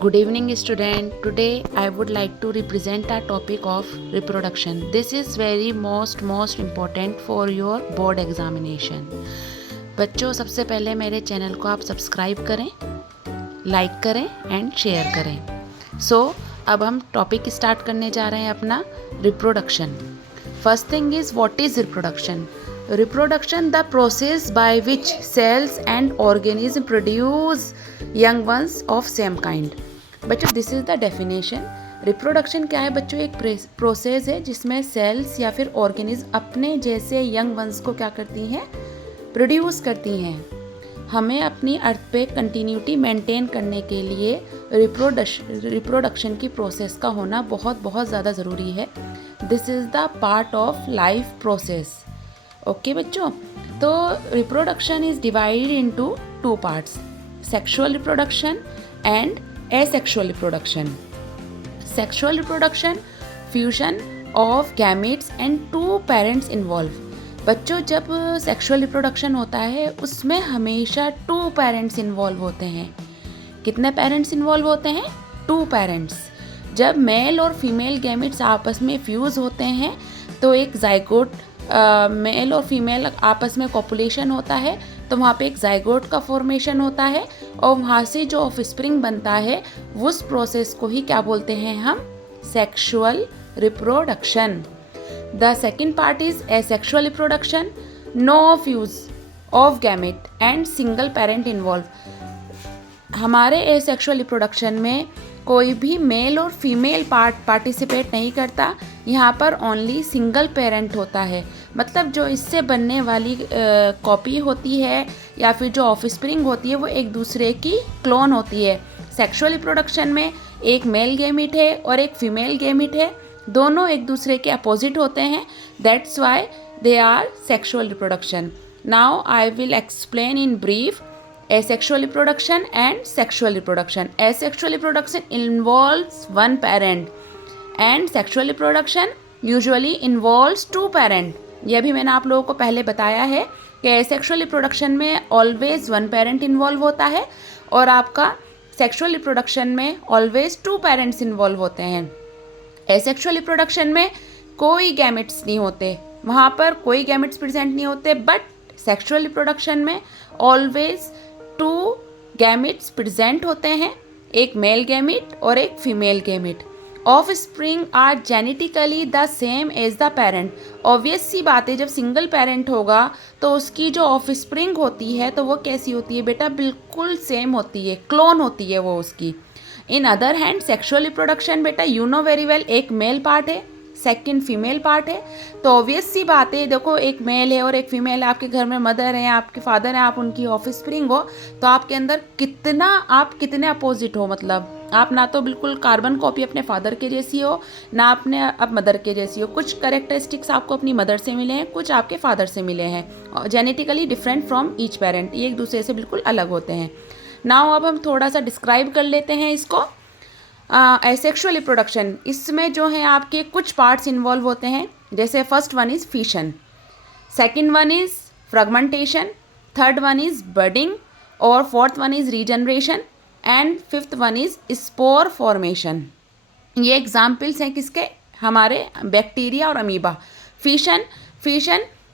Good evening, student. Today I would like to represent a topic of reproduction. This is very most important for your board examination. बच्चों, सबसे पहले मेरे channel को आप subscribe करें, like करें and share करें। अब हम टॉपिक स्टार्ट करने जा रहे हैं अपना reproduction. First thing is what is reproduction? Reproduction, the process by which cells and organisms produce young ones of same kind. बच्चों, this is the definition. Reproduction क्या है बच्चों? एक प्रोसेस है जिसमें सेल्स या फिर ऑर्गेनिज्म अपने जैसे यंग वंस को क्या करती हैं? प्रोड्यूस करती हैं। हमें अपनी अर्थ पे कंटिन्यूटी मेंटेन करने के लिए रिप्रोडक्शन की प्रोसेस का होना बहुत ज़्यादा ज़रूरी है। This is the part of life process. Okay बच्चों, तो reproduction is divided into two parts, sexual reproduction and asexual reproduction. Sexual reproduction, fusion of gametes and two parents involve. बच्चों, जब सेक्सुअल रिप्रोडक्शन होता है उसमें हमेशा टू पेरेंट्स इन्वॉल्व होते हैं। कितने पेरेंट्स इन्वॉल्व होते हैं? Two parents. जब मेल और फीमेल गैमेट्स आपस में फ्यूज़ होते हैं तो एक जाइगोट, मेल और फीमेल आपस में कॉपुलेशन होता है तो वहाँ पे एक जाइगोट का फॉर्मेशन होता है और वहाँ से जो ऑफस्प्रिंग बनता है उस प्रोसेस को ही क्या बोलते हैं हम? Sexual reproduction. The second part is asexual reproduction, no fuse of gamete and single parent involve. हमारे एसेक्सुअल रिप्रोडक्शन में कोई भी मेल और फीमेल पार्टिसिपेट नहीं करता। यहाँ पर ओनली सिंगल पेरेंट होता है, मतलब जो इससे बनने वाली कॉपी होती है या फिर जो ऑफस्प्रिंग होती है वो एक दूसरे की क्लोन होती है। सेक्सुअल रिप्रोडक्शन में एक मेल गैमेट है और एक फीमेल गैमेट है, दोनों एक दूसरे के अपोजिट होते हैं। That's why they are sexual reproduction. Now I will explain in brief asexual reproduction and sexual reproduction. Asexual reproduction involves one parent and sexual reproduction usually involves two parent. यह भी मैंने आप लोगों को पहले बताया है कि asexual reproduction में always one parent involve होता है और आपका sexual reproduction में always two parents involve होते हैं। asexual reproduction में कोई गैमेट्स नहीं होते, वहाँ पर कोई गैमेट्स प्रेजेंट नहीं होते, बट सेक्सुअल रिप्रोडक्शन में ऑलवेज टू गैमेट्स प्रेजेंट होते हैं, एक मेल गैमेट और एक female gamete. Offspring are genetically the same as the parent. Obvious सी बात है, जब सिंगल पेरेंट होगा तो उसकी जो ऑफ स्प्रिंग होती है तो वो कैसी होती है बेटा? बिल्कुल सेम होती है, क्लोन होती है वो उसकी। In other hand sexual reproduction बेटा यू नो वेरी वेल, एक मेल पार्ट है, सेकंड फीमेल पार्ट है। तो ऑब्वियस सी बात है, देखो एक मेल है और एक फीमेल है, आपके घर में मदर है, आपके फादर हैं, आप उनकी ऑफस्प्रिंग हो, तो आपके अंदर आप कितने अपोजिट हो, मतलब आप ना तो बिल्कुल कार्बन कॉपी अपने फादर के जैसी हो, ना अपने अब मदर के जैसी हो। कुछ कैरेक्टरिस्टिक्स आपको अपनी मदर से मिले हैं, कुछ आपके फादर से मिले हैं, genetically different from each parent, ये एक दूसरे से बिल्कुल अलग होते हैं। नाउ अब हम थोड़ा सा डिस्क्राइब कर लेते हैं इसको। एसेक्सुअल रिप्रोडक्शन, इसमें जो है आपके कुछ पार्ट्स इन्वॉल्व होते हैं, जैसे first one is fission, second one is fragmentation, third one is budding और fourth one is regeneration and fifth one is spore formation. ये एग्जाम्पल्स हैं किसके? हमारे बैक्टीरिया और amoeba. Fission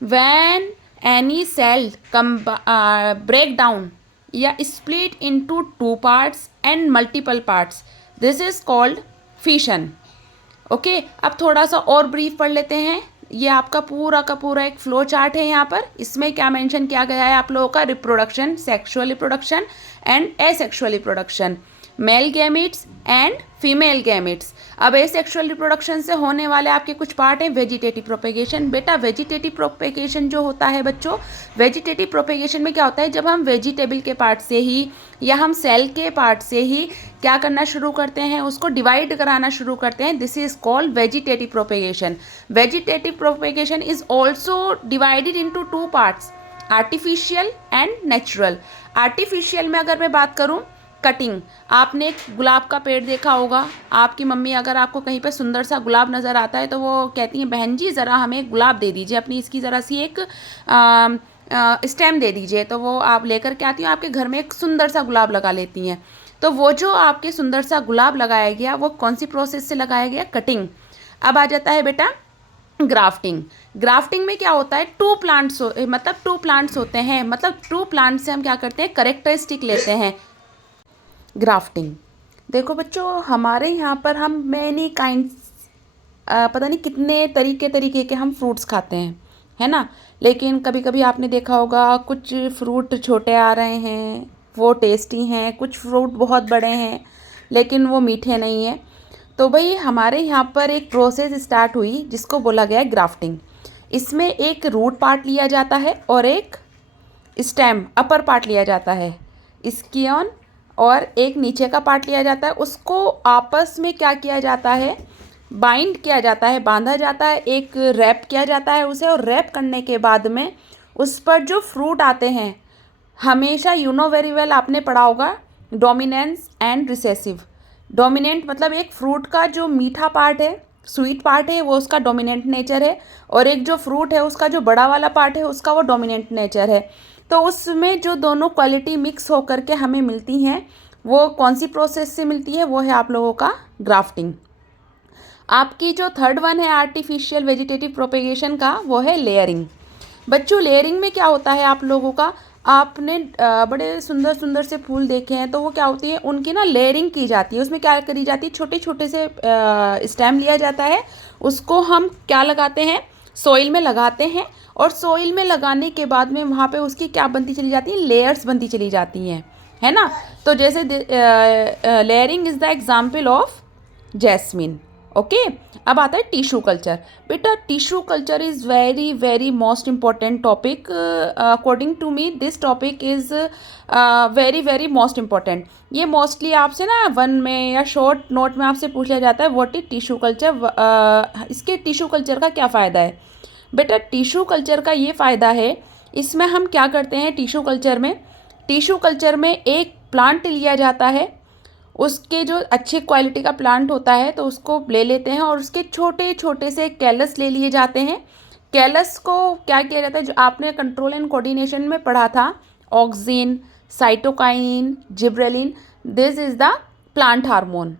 when any cell break down या split into two parts and multiple parts, this is called fission. Okay, अब थोड़ा सा और ब्रीफ पढ़ लेते हैं। ये आपका पूरा का पूरा एक फ्लो चार्ट है। यहाँ पर इसमें क्या मेंशन किया गया है आप लोगों का? Reproduction, sexual reproduction and asexual reproduction, male gametes and female gametes. अब एसेक्सुअल रिप्रोडक्शन से होने वाले आपके कुछ पार्ट हैं। Vegetative propagation. बेटा वेजिटेटिव प्रोपेगेशन जो होता है बच्चों, वेजिटेटिव प्रोपेगेशन में क्या होता है? जब हम वेजिटेबल के पार्ट से ही या हम सेल के पार्ट से ही क्या करना शुरू करते हैं? उसको डिवाइड कराना शुरू करते हैं। This is called vegetative propagation. Vegetative propagation is also divided into two parts, artificial and natural. Artificial में अगर मैं बात करूँ, कटिंग, आपने एक गुलाब का पेड़ देखा होगा, आपकी मम्मी अगर आपको कहीं पे सुंदर सा गुलाब नज़र आता है तो वो कहती हैं बहन जी ज़रा हमें एक गुलाब दे दीजिए, अपनी इसकी ज़रा सी एक स्टेम दे दीजिए, तो वो आप लेकर के आती हैं, आपके घर में एक सुंदर सा गुलाब लगा लेती हैं। तो वो जो आपके सुंदर सा गुलाब लगाया गया वो कौन सी प्रोसेस से लगाया गया? कटिंग। अब आ जाता है बेटा ग्राफ्टिंग। ग्राफ्टिंग में क्या होता है, टू प्लांट्स होते हैं, मतलब टू प्लांट से हम क्या करते हैं, करेक्टरिस्टिक लेते हैं। ग्राफ्टिंग देखो बच्चों, हमारे यहाँ पर हम मैनी काइंड्स, पता नहीं कितने तरीके के हम फ्रूट्स खाते हैं, है ना। लेकिन कभी कभी आपने देखा होगा कुछ फ्रूट छोटे आ रहे हैं, वो टेस्टी हैं, कुछ फ्रूट बहुत बड़े हैं लेकिन वो मीठे नहीं हैं। तो भाई हमारे यहाँ पर एक प्रोसेस स्टार्ट हुई जिसको बोला गया है ग्राफ्टिंग। इसमें एक रूट पार्ट लिया जाता है और एक स्टेम अपर पार्ट लिया जाता है, स्कियन, और एक नीचे का पार्ट लिया जाता है। उसको आपस में क्या किया जाता है, बाइंड किया जाता है, बांधा जाता है, एक रैप किया जाता है उसे। और रैप करने के बाद में उस पर जो फ्रूट आते हैं, हमेशा यू नो वेरी वेल आपने पढ़ा होगा डोमिनेंस एंड रिसेसिव। डोमिनेंट मतलब एक फ्रूट का जो मीठा पार्ट है, स्वीट पार्ट है, वो उसका डोमिनेंट नेचर है, और एक जो फ्रूट है उसका जो बड़ा वाला पार्ट है उसका वो डोमिनेंट नेचर है। तो उसमें जो दोनों क्वालिटी मिक्स होकर के हमें मिलती हैं, वो कौन सी प्रोसेस से मिलती है, वो है आप लोगों का ग्राफ्टिंग। आपकी जो थर्ड वन है आर्टिफिशियल वेजिटेटिव प्रोपेगेशन का, वो है लेयरिंग। बच्चों लेयरिंग में क्या होता है आप लोगों का, आपने बड़े सुंदर सुंदर से फूल देखे हैं, तो वो क्या होती है, उनकी ना लेयरिंग की जाती है। उसमें क्या करी जाती है, छोटे छोटे से स्टेम लिया जाता है, उसको हम क्या लगाते हैं, सॉइल में लगाते हैं, और सॉइल में लगाने के बाद में वहाँ पे उसकी क्या बनती चली जाती है, लेयर्स बनती चली जाती हैं, है ना। तो जैसे layering is the example of jasmine. Okay अब आता है टिश्यू कल्चर। बेटा tissue culture is very very most important topic. According to me this topic is very very most important. ये मोस्टली आपसे ना वन में या शॉर्ट नोट में आपसे पूछा जाता है व्हाट इज टिश्यू कल्चर। इसके टिश्यू कल्चर का क्या फ़ायदा है? बेटा टिश्यू कल्चर का ये फ़ायदा है, इसमें हम क्या करते हैं, टिश्यू कल्चर में एक प्लांट लिया जाता है, उसके जो अच्छे क्वालिटी का प्लांट होता है तो उसको ले लेते हैं, और उसके छोटे छोटे से कैलस ले लिए जाते हैं। कैलस को क्या किया जाता है, जो आपने कंट्रोल एंड कोऑर्डिनेशन में पढ़ा था, auxin, cytokine, gibberellin, this is the plant hormone,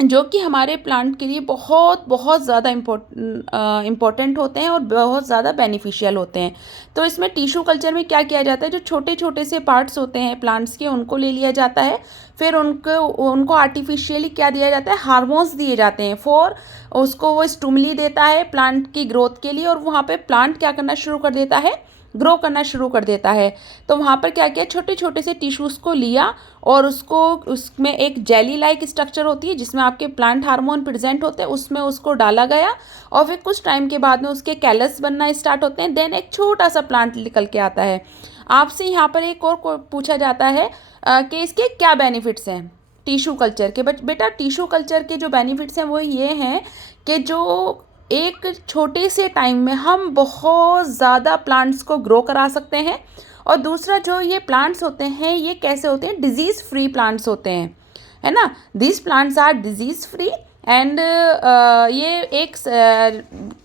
जो कि हमारे प्लांट के लिए बहुत बहुत ज़्यादा इम्पोर्टेंट होते हैं और बहुत ज़्यादा बेनिफिशियल होते हैं। तो इसमें टिश्यू कल्चर में क्या किया जाता है, जो छोटे छोटे से पार्ट्स होते हैं प्लांट्स के, उनको ले लिया जाता है, फिर उनको आर्टिफिशियली क्या दिया जाता है, हार्मोन्स दिए जाते हैं फॉर, उसको वो स्टिमुली देता है प्लांट की ग्रोथ के लिए, और वहाँ पे प्लांट क्या करना शुरू कर देता है, ग्रो करना शुरू कर देता है। तो वहाँ पर क्या किया, छोटे छोटे से टिश्यूज़ को लिया और उसमें एक जेली लाइक स्ट्रक्चर होती है जिसमें आपके प्लांट हार्मोन प्रेजेंट होते हैं, उसमें उसको डाला गया, और फिर कुछ टाइम के बाद में उसके कैलस बनना स्टार्ट होते हैं, देन एक छोटा सा प्लांट निकल के आता है। आपसे यहाँ पर एक और पूछा जाता है कि इसके क्या बेनिफिट्स हैं टिश्यू कल्चर के। बेटा टिश्यू कल्चर के जो बेनिफिट्स हैं वो ये हैं कि जो एक छोटे से टाइम में हम बहुत ज़्यादा प्लांट्स को ग्रो करा सकते हैं, और दूसरा जो ये प्लांट्स होते हैं ये कैसे होते हैं, डिजीज़ फ्री प्लांट्स होते हैं, है ना। This plants are disease free and ये एक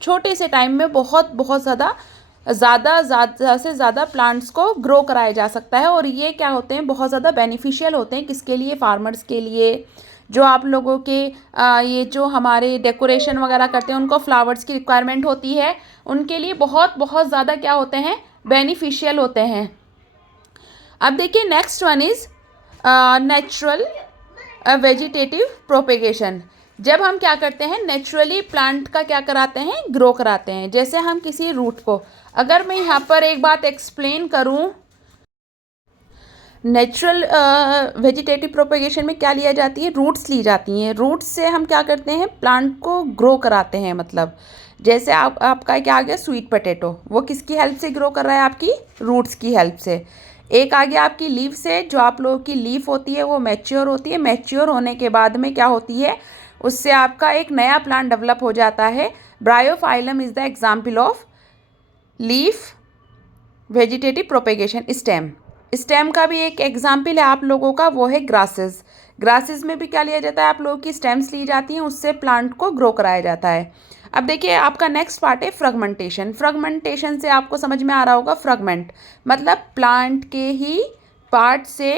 छोटे से टाइम में बहुत बहुत ज़्यादा से ज़्यादा प्लांट्स को ग्रो कराया जा सकता है, और ये क्या होते हैं, बहुत ज़्यादा बेनिफिशियल होते हैं, किसके लिए, फार्मर्स के लिए, जो आप लोगों के ये जो हमारे डेकोरेशन वगैरह करते हैं उनको फ्लावर्स की रिक्वायरमेंट होती है, उनके लिए बहुत बहुत ज़्यादा क्या होते हैं, बेनिफिशियल होते हैं। अब देखिए next one is natural vegetative propagation. जब हम क्या करते हैं, नेचुरली प्लांट का क्या कराते हैं, ग्रो कराते हैं। जैसे हम किसी रूट को, अगर मैं यहाँ पर एक बात एक्सप्लेन करूँ, नेचुरल वेजिटेटिव प्रोपेगेशन में क्या लिया जाती है, रूट्स ली जाती हैं। रूट्स से हम क्या करते हैं, प्लांट को ग्रो कराते हैं। मतलब जैसे आपका क्या आ गया, स्वीट पोटैटो, वो किसकी हेल्प से ग्रो कर रहा है, आपकी रूट्स की हेल्प से। एक आ गया आपकी लीफ से, जो आप लोगों की लीफ होती है वो मैच्योर होती है, मैच्योर होने के बाद में क्या होती है, उससे आपका एक नया प्लांट डेवलप हो जाता है। Bryophyllum is the example of leaf vegetative propagation. Stem का भी एक एग्जाम्पल है आप लोगों का, वो है ग्रासेस में भी क्या लिया जाता है, आप लोगों की स्टेम्स ली जाती हैं, उससे प्लांट को ग्रो कराया जाता है। अब देखिए आपका नेक्स्ट पार्ट है फ्रैगमेंटेशन से आपको समझ में आ रहा होगा, फ्रैगमेंट मतलब प्लांट के ही पार्ट से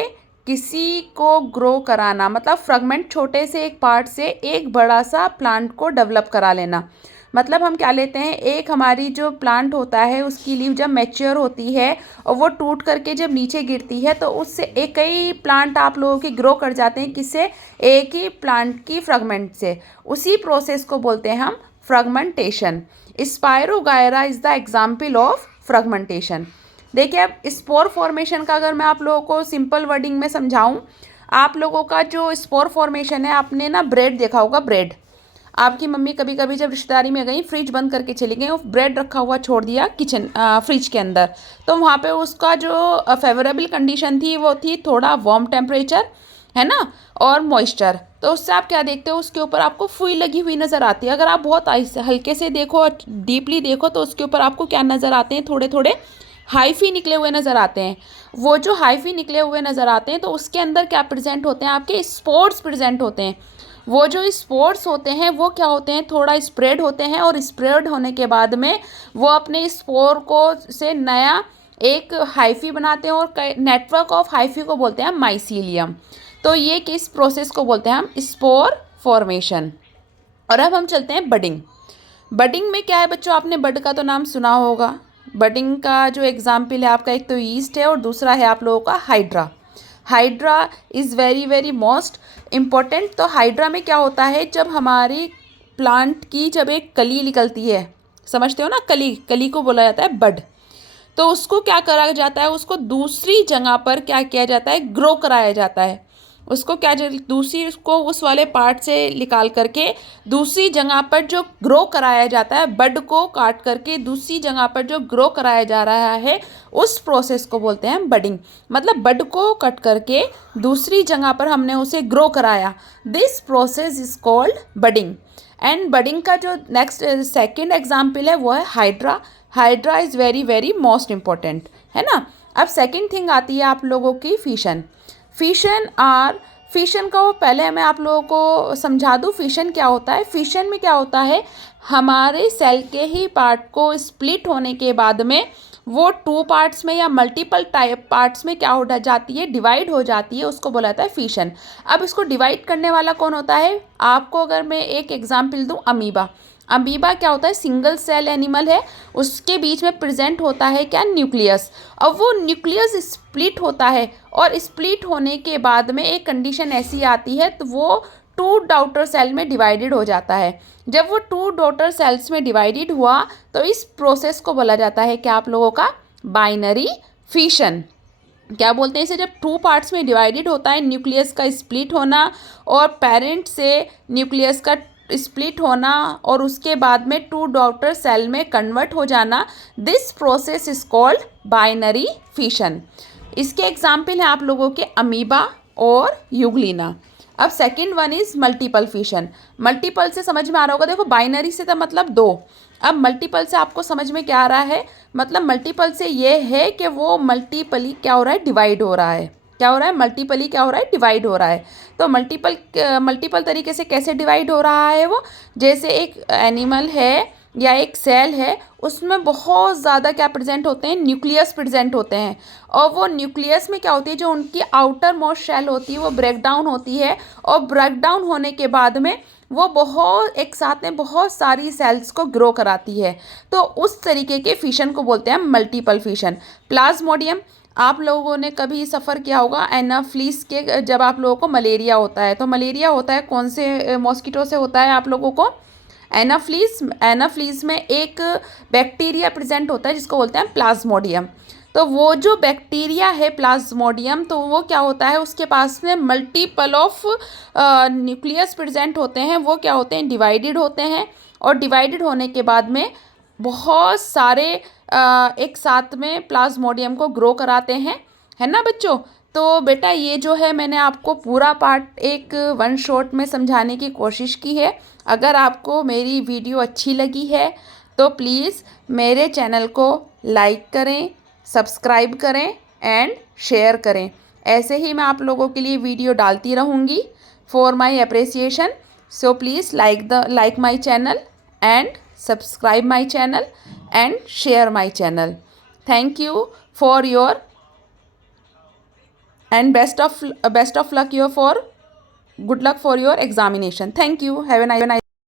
किसी को ग्रो कराना मतलब फ्रेगमेंट, छोटे से एक पार्ट से एक बड़ा सा प्लांट को डेवलप करा लेना। मतलब हम क्या लेते हैं, एक हमारी जो प्लांट होता है उसकी लीव जब मैच्योर होती है और वो टूट करके जब नीचे गिरती है तो उससे एक ही प्लांट आप लोगों के ग्रो कर जाते हैं, किससे, एक ही प्लांट की फ्रेगमेंट से। उसी प्रोसेस को बोलते हैं हम fragmentation. Spirogyra is the example of fragmentation. देखिए अब स्पोर फॉर्मेशन का अगर मैं आप लोगों को सिंपल वर्डिंग में समझाऊं, आप लोगों का जो स्पोर फॉर्मेशन है, आपने ना ब्रेड देखा होगा, ब्रेड। आपकी मम्मी कभी कभी जब रिश्तेदारी में गई, फ्रिज बंद करके चली गई और ब्रेड रखा हुआ छोड़ दिया किचन फ्रिज के अंदर, तो वहाँ पे उसका जो फेवरेबल कंडीशन थी वो थी थोड़ा वार्म टेम्परेचर, है ना, और मॉइस्चर। तो उससे आप क्या देखते हो, उसके ऊपर आपको फुई लगी हुई नज़र आती है। अगर आप बहुत हल्के से देखो, डीपली देखो, तो उसके ऊपर आपको क्या नज़र आते हैं, थोड़े थोड़े हाइफी निकले हुए नज़र आते हैं। वो जो हाइफी निकले हुए नज़र आते हैं तो उसके अंदर क्या प्रेजेंट होते हैं, आपके स्पोर्स प्रेजेंट होते हैं। वो जो स्पोर्स होते हैं वो क्या होते हैं, थोड़ा स्प्रेड होते हैं, और स्प्रेड होने के बाद में वो अपने स्पोर को से नया एक हाइफी बनाते हैं, और नेटवर्क ऑफ हाइफी को बोलते हैं माइसीलियम। तो ये किस प्रोसेस को बोलते हैं हम, स्पोर फॉर्मेशन। और अब हम चलते हैं बडिंग। बडिंग में क्या है बच्चों, आपने बड का तो नाम सुना होगा। बडिंग का जो एग्जाम्पल है आपका, एक तो ईस्ट है और दूसरा है आप लोगों का hydra. Hydra is very very most important. तो हाइड्रा में क्या होता है, जब हमारी प्लांट की जब एक कली निकलती है, समझते हो ना, कली, कली को बोला जाता है बड। तो उसको क्या करा जाता है, उसको दूसरी जगह पर क्या किया जाता है, ग्रो कराया जाता है। उसको क्या दूसरी, उसको उस वाले पार्ट से निकाल करके दूसरी जगह पर जो ग्रो कराया जाता है, बड को काट करके दूसरी जगह पर जो ग्रो कराया जा रहा है, उस प्रोसेस को बोलते हैं बडिंग। मतलब बड को कट करके दूसरी जगह पर हमने उसे ग्रो कराया, this process is called budding. And budding का जो नेक्स्ट सेकेंड एग्जाम्पल है वो है hydra. Hydra is very very most important, है ना। अब सेकेंड थिंग आती है आप लोगों की फिशन। फिशन का वो पहले मैं आप लोगों को समझा दूँ, फिशन क्या होता है। फिशन में क्या होता है, हमारे सेल के ही पार्ट को स्प्लिट होने के बाद में वो टू पार्ट्स में या मल्टीपल टाइप पार्ट्स में क्या हो जाती है, डिवाइड हो जाती है, उसको बोला जाता है फिशन। अब इसको डिवाइड करने वाला कौन होता है, आपको अगर मैं एक एग्जाम्पल दूँ, अमीबा। अमीबा क्या होता है, सिंगल सेल एनिमल है, उसके बीच में प्रेजेंट होता है क्या, न्यूक्लियस। अब वो न्यूक्लियस स्प्लिट होता है, और स्प्लिट होने के बाद में एक कंडीशन ऐसी आती है तो वो टू डॉटर सेल में डिवाइडेड हो जाता है। जब वो टू डॉटर सेल्स में डिवाइडेड हुआ तो इस प्रोसेस को बोला जाता है क्या, आप लोगों का बाइनरी फिशन। क्या बोलते हैं इसे, जब टू पार्ट्स में डिवाइडेड होता है, न्यूक्लियस का स्प्लिट होना और पेरेंट से न्यूक्लियस का स्प्लिट होना और उसके बाद में टू डॉटर सेल में कन्वर्ट हो जाना, this process is called binary fission. इसके एग्जाम्पल हैं आप लोगों के अमीबा और यूग्लिना। अब second one is multiple fission. Multiple से समझ में आ रहा होगा, देखो बाइनरी से तो मतलब दो, अब मल्टीपल से आपको समझ में क्या आ रहा है, मतलब मल्टीपल से ये है कि वो मल्टीपली क्या हो रहा है, डिवाइड हो रहा है। क्या हो रहा है, मल्टीपली क्या हो रहा है, डिवाइड हो रहा है। तो मल्टीपल तरीके से कैसे डिवाइड हो रहा है वो, जैसे एक एनिमल है या एक सेल है, उसमें बहुत ज़्यादा क्या प्रेजेंट होते हैं, न्यूक्लियस प्रेजेंट होते हैं। और वो न्यूक्लियस में क्या होती है, जो उनकी आउटर मोस्ट शेल होती है वो ब्रेक डाउन होती है, और ब्रेक डाउन होने के बाद में वो बहुत एक साथ में बहुत सारी सेल्स को ग्रो कराती है। तो उस तरीके के फिशन को बोलते हैं मल्टीपल फिशन। प्लाज्मोडियम, आप लोगों ने कभी सफ़र किया होगा एनाफ्लीस के, जब आप लोगों को मलेरिया होता है, तो मलेरिया होता है कौन से मॉस्किटो से होता है आप लोगों को, एनाफ्लीस में एक बैक्टीरिया प्रेजेंट होता है जिसको बोलते हैं प्लाज्मोडियम। तो वो जो बैक्टीरिया है प्लाज्मोडियम, तो वो क्या होता है, उसके पास में मल्टीपल ऑफ न्यूक्लियस प्रेजेंट होते हैं, वो क्या होते हैं, डिवाइडेड होते हैं, और डिवाइडेड होने के बाद में बहुत सारे एक साथ में प्लाज्मोडियम को ग्रो कराते हैं, है ना बच्चों। तो बेटा ये जो है मैंने आपको पूरा पार्ट एक वन शॉट में समझाने की कोशिश की है। अगर आपको मेरी वीडियो अच्छी लगी है तो प्लीज़ मेरे चैनल को लाइक करें, सब्सक्राइब करें एंड शेयर करें। ऐसे ही मैं आप लोगों के लिए वीडियो डालती रहूँगी for my appreciation. So please like my channel and subscribe my channel and share my channel. Thank you for your and best of luck your for good luck for your examination. Thank you. Have a nice